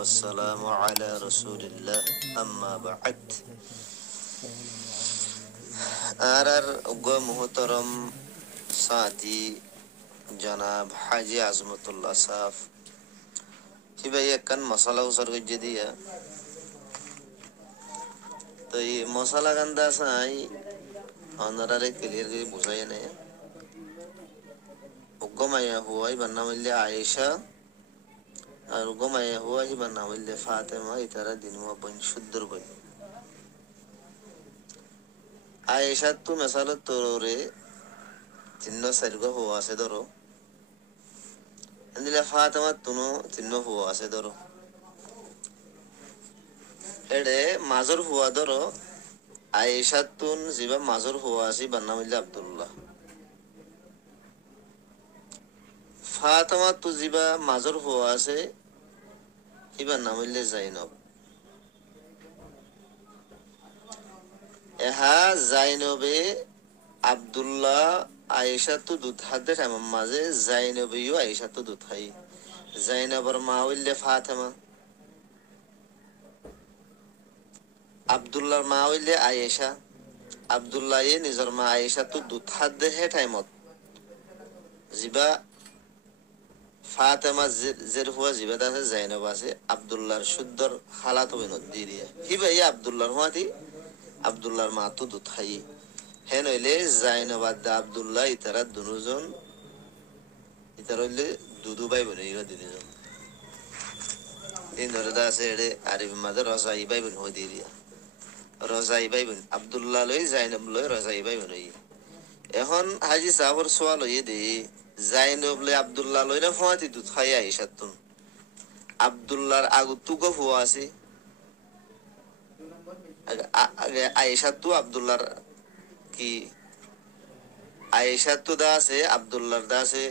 والسلام على رسول الله أما بعد আর গো মুহতরম সাথী জনাব হাজি আজমতুল্লাহ সাফ কি ভাই একখান মশলা উসর গজ্জে দিয়া তো এই মশলা গান্দা সাই অনারারে ক্লিয়ার করে বুঝাই নেই উগ্গমাইয়া হুয়াই বান্না হইলে আয়েশা আর উগ্গমাইয়া হুয়াই বান্না হইলে ফাতেমা ইতারা দিনুয়া বইন শুদ্ধর বই আয়েশা তো মেসালত তোরে চিহ্ন সারিগো হুয়া আছে ধরো দিলে ফাতেমা তুনো চিহ্ন হুয়া আছে ধরো এডে মাজর হুয়া ধরো আয়েশা তুন জিবা মাজর হুয়া আছে বান্না হইলে আব্দুল্লাহ ফাতেমা তু জিবা মাজর হুয়া আছে ইবার নাম হইলে জাইনব এহা জাইনবে আব্দুল্লাহ আয়েশা তো দুধ হাতে টাইম মাঝে জাইনবেও আয়েশা তো দুধ হাই জাইনবর মা হইলে ফাতেমা আব্দুল্লাহর মা হইলে আয়েশা আব্দুল্লাহ নিজের মা আয়েশা তো দুধ হাত দেহে টাইমত জিবা ফাতেমা জের হুয়া জিবা আছে জাইনব আছে আব্দুল্লাহর শুদ্ধর খালাত বিনোদ দিয়ে হিবাই আব্দুল্লাহর হুয়াতি আব্দুল্লাহর মা তো দুধ হাই হেন হইলে জাইনবাদ আব্দুল্লাহ ইতারা দুজন ইতারা হইলে দুদু ভাই বোন ইরা দুজন তিন ধরে আছে এড়ে আরবি মাঝে রজাই ভাই বোন হই দিয়া রজাই ভাই বোন আব্দুল্লাহ লই জাইনব লই রজাই ভাই বোন এখন হাজি সাহর সোয়াল হইয়ে দে জাইনব লই আব্দুল্লাহ লই না ফুয়াতি দুধ খাই আইসাতুন আব্দুল্লাহর আগুতুগো ফুয়া আছে আগে আয়েশা তো আব্দুল্লাহর কি আয়েশা তো দা আছে আব্দুল্লাহর দা আছে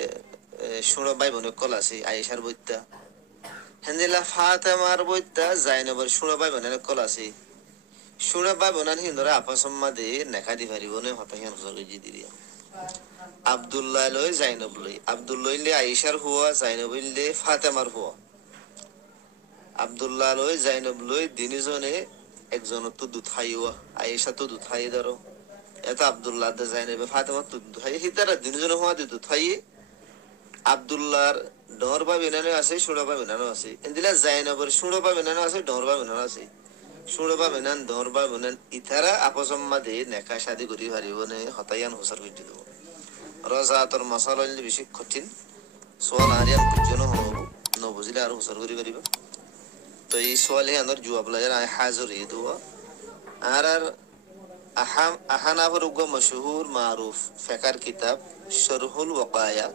ষোড়ো ভাই বোনের কল আছে আয়েশার বইতা হেন্দিলা ফাতেমার বইতা জাইনবের ষোড়ো ভাই বোনের কল আছে ষোড়ো ভাই বোনান হিন্দরা আপাসম্মা দে নেখা দি পারিব নে হতাহিয়ান হুজুরজি দিরিয়া আব্দুল্লাহ লই জাইনব লই আব্দুল্লাহ লই আয়েশার হুয়া জাইনব লই ফাতেমার হুয়া আব্দুল্লাহ লই জাইনব লই দিনজনে একজন তো দুথাইওয়া আয়েশা তো দুথাই ধরো এত আব্দুল্লাহ দে জাইনবে ফাতেমা তো দুথাই হিতারা দিনজনে হুয়া দি দুথাই আব্দুল্লাহর ডর বা বিনানো আছে সুড়ো বা বিনানো আছে এদিলা জাইনবের সুড়ো বা বিনানো আছে ডর বা বিনানো আছে সুড়ো বা বিনান ডর বা বিনান ইতারা আপসম্মা দে নেকা শাদি করি পারিব নে হতায়ান হুসার কইতে দেব রজাতর মশালা হইলে বেশি কঠিন সোয়াল আরিয়ান বুঝনো হব ন বুঝলে আর হুসার করি পারিব তো এই সোয়ালে আন্দর জবাব লাগে হাজর ই দুয়া আর আহানাফের উগ্র মশহুর মারুফ ফেকার কিতাব শরহুল ওয়াকায়া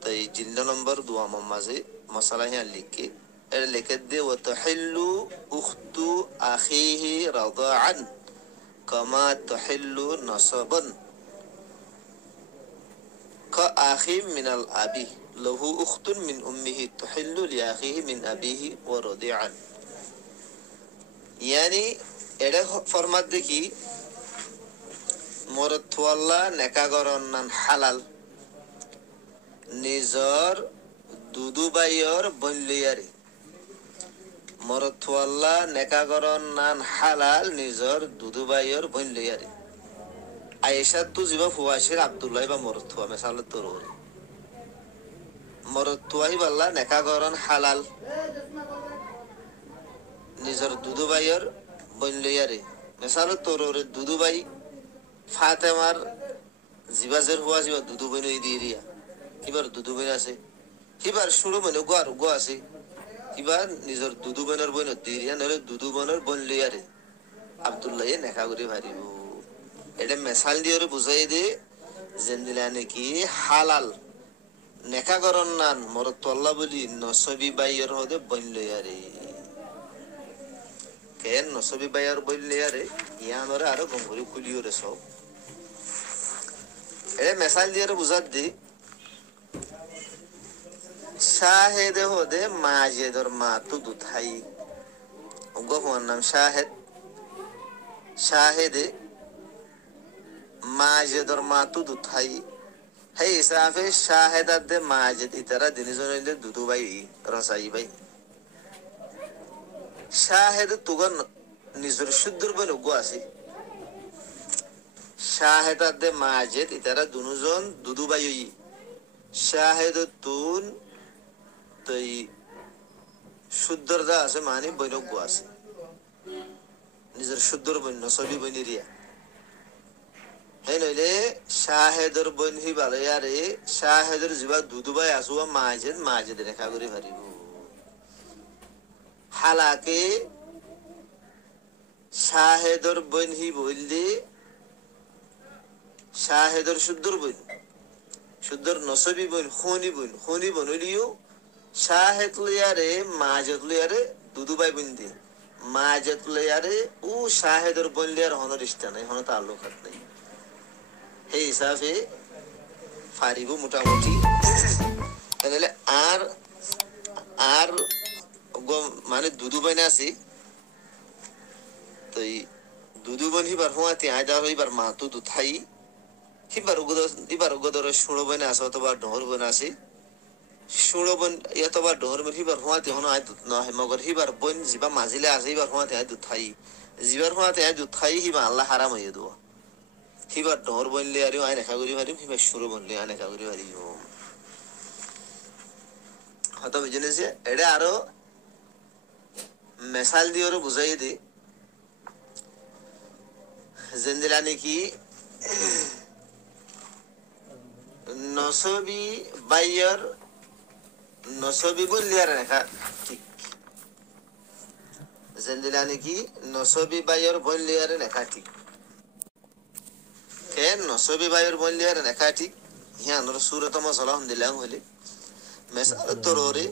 তো এই জিল্লা নম্বর 2 মাঝে মশলা হিয়া লিখে এর লিখে দে ওয়া তাহিল্লু উখতু আখিহি রাদাআন কামা তাহিল্লু নাসাবান কা আখি মিনাল আবি লাহু উখতুন মিন উম্মিহি তাহিল্লু লিআখিহি মিন আবিহি ওয়া রাদিআন ইয়ানি এডা ফরমাত দেখি মরতওয়াল্লা নেকাগরন নান হালাল নিজর দুদুবাইয়র বনলিয়ারি মরতওয়াল্লা নেকাগরন নান হালাল নিজর দুদুবাইয়র বনলিয়ারি আয়েশা তু জিবা ফুয়াশির আব্দুল্লাহ বা মরতওয়া মেসাল তোর মরতওয়াহি বাল্লা নেকাগরন হালাল নিজর দুদুবাইয়র বনলিয়ারি মেসাল তোর দুদুবাই ফাতেমার জিবাজের হুয়া জিবা দুদু বইন দিয়ে দিয়া কিবার দুদু বইন আছে কিবার শুরু বইন গো আর গো আছে কিবার নিজের দুদু বইনের বইন দিয়ে দিয়া নহলে দুদু বইনের বইন লইয়ারে আব্দুল্লাহ নেখা করে পারিব এটা মেসাল দিয়ে বুঝাই দে যেন দিলা নাকি হালাল নেখা করন নান মরতল্লা বলি নসবি বাইয়ের হদে বইন লইয়ারে কেন নসবি বাইয়ের বইন লইয়ারে ইয়ানরে আরো গঙ্গুরি খুলিও রে সব এ মেসাল দিয়ে বুঝাত দি শাহেদে হদে মাজেদর মা তু দুথাই গোপন নাম শাহেদ শাহেদে মাজেদর মা তু দুথাই হে ইসরাফে শাহেদাত দে মাজেদ ইতারা দিনজন হইলে দুদু ভাই রসাই ভাই শাহেদ তুগন নিজের শুদ্ধর বই নগু আছে শাহেদার দে মাজেদ ইতারা দুজন দুদু বাই শাহেদ তুন তৈ শুদ্ধর দা আছে মানে বৈনজ্ঞ আছে নিজের শুদ্ধর বন্য ছবি বইনি রিয়া হে নইলে শাহেদর বইন হি ভালো আরে শাহেদর যিবা দুদুবাই আসু মাজেদ মাজেদ রেখা করে পারিব হালাকে শাহেদর বইন হি বললে শাহেদর শুদ্ধর বইন শুদ্ধর নসবি বইন খনি বনলিও শাহেদ লইয়ারে মাজেদ লইয়ারে দুদুবাই বইন দি মাজেদ লইয়ারে ও শাহেদর বইন লিয়ার হনর ইস্তা নাই হন তাল্লুকাত নাই সেই হিসাবে পারিব মোটামুটি তাহলে আর আর মানে দুদু বইন আছে তো দুদু বইন হিবার হুয়াতে আয়দা হইবার মা তুদু থাই ইবার গদর সুড়ো বইন আছে অথবা ঢোর বইন আছে সুড়ো বইন অথবা ঢোর বইন হিবার হুয়াতে হন আয় দুধ নয় মগর হিবার বইন যিবা মাজিলে আছে হিবার হুয়াতে আয় দুধ থাই যিবার হুয়াতে আয় দুধ থাই হিবা আল্লাহ হারাম হইয়ে দেওয়া হিবার ঢোর বইনলে আর আয় নেখা করি পারিম হিবার সুড়ো বইনলে আয় নেখা করি পারিম হয়তো বুঝলে যে এটা আরো মেসাল দিয়ে ওরা বুঝাই দি জেন্দিলা নাকি নসবি বাইয়ের নসবি বললি আর রেখা ঠিক জেন্দিলা নাকি নসবি বাইয়ের বললি আর রেখা ঠিক কেন নসবি বাইয়ের বললি আর রেখা ঠিক হিয়া নর সুরত মশলা দিলাম হলে মেসাল তোরে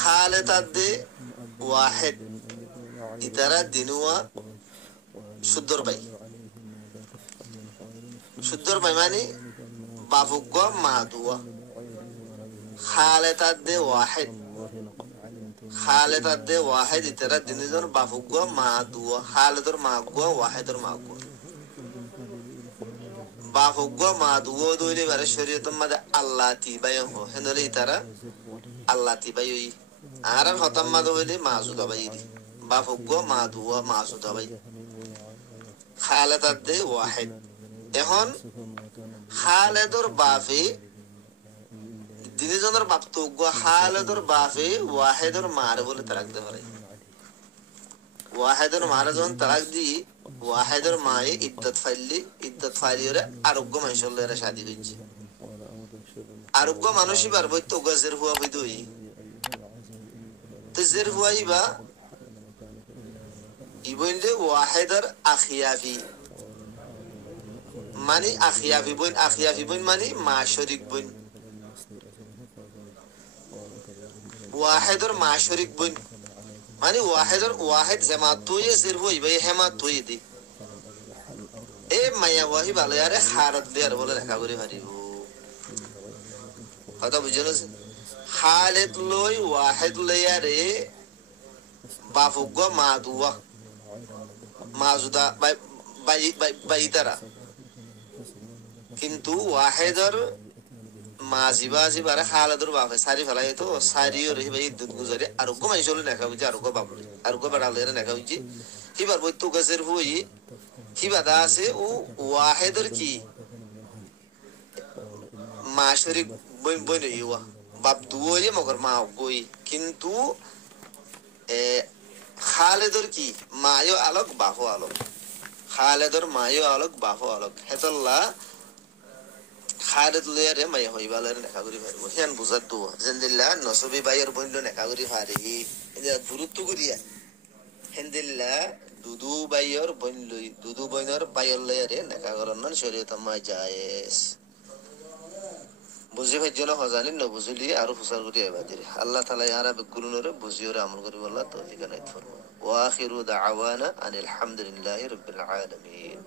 হালেতাদে ওয়াহেদ ইতারা দিনুয়া শুদ্ধর বাই শুদ্ধর বাই মানে বাফুগ মাদুয়া হালেতাদে ওয়াহেদ হালেতাদে ওয়াহেদ ইতারা দিনুজন বাফুগ মাদুয়া হালেদর মাগুয়া ওয়াহেদর মাগুয়া বাফুগ মাদুয়া দইলে বারে শরীয়তের মধ্যে আল্লাহ তিবাই হো হেনরে ইতারা আল্লাহ তিবাই আর হতাম মাদু হইলে মাজুদা বাই বাফুগ মাদুয়া মাজুদা বাই খালেদাদে ওয়াহেদ এখন খালেদর বাফে দিনেজনের বাপ তো খালেদর বাফে ওয়াহেদর মার বলে তারাক দে পারে ওয়াহেদর মার যখন তারাক দি ওয়াহেদর মায়ে ইদ্দত ফাইলি ওরে আরোগ্য মানুষের লয়েরা শাদি হইছে আরোগ্য মানুষই পারবো তো গজের হুয়া হইত তো জের হুয়াইবা ইবইলে ওয়াহেদর আখিয়াফি মানে আখিয়াফি বইন মানে মা শরিক বইন ওয়াহেদর মা শরিক বইন মানে ওয়াহেদ জামাত তুই জের হইবা হেমাত তুই দি এ মায়া ওয়াহি ভালো আরে হারত দে আর বলে রেখা করে পারিব কথা বুঝলো খালেদ লই ওয়াহেদ লইয়ারে বাফুগ মাদুয়া মাজুদা বাইতারা কিন্তু ওয়াহেদর মাজিবা জিবারে খালেদর বাফে সারি ফেলাই তো সারি ওর হিবা ইদ্দুত গুজারে আরোগ্য মাইসল নেখা হইছে আরোগ্য বাবলই আরোগ্য বাড়ালের নেখা হইছে হিবার বইতো গাছের হই হিবা দা আছে ও ওয়াহেদর কি মা শরীক বইন ইয়া বাপ দুই মগর মা গই কিন্তু খালেদর কি মায়ও আলোক বাহু আলোক খালেদর মায়ও আলোক বাহু আলোক হেতল্লা খালেদ লয়ারে মায়া হইবালের নেখা করি পারবো হিয়ান বুঝার তো জেন্দিল্লা নসবি বাইয়ের বইল নেখা করি পারি এটা গুরুত্ব করিয়া হেন্দিল্লা দুদু বাইয়ের বইন লই দুদু বইনের বাইয়ের লয়ারে নেখা করার শরীয়ত মাই জায়েজ বুঝি ভাইজন হজানি নবুঝলি আর হুসার করি এবাদির আল্লাহ তাআলা ইয়ারা বেগুলুনরে বুঝিওরে আমল করি বল্লাহ তৌফিক আনাইত ফরমা ওয়া আখিরু দাওয়ানা আনিল হামদুলিল্লাহি রাব্বিল আলামিন।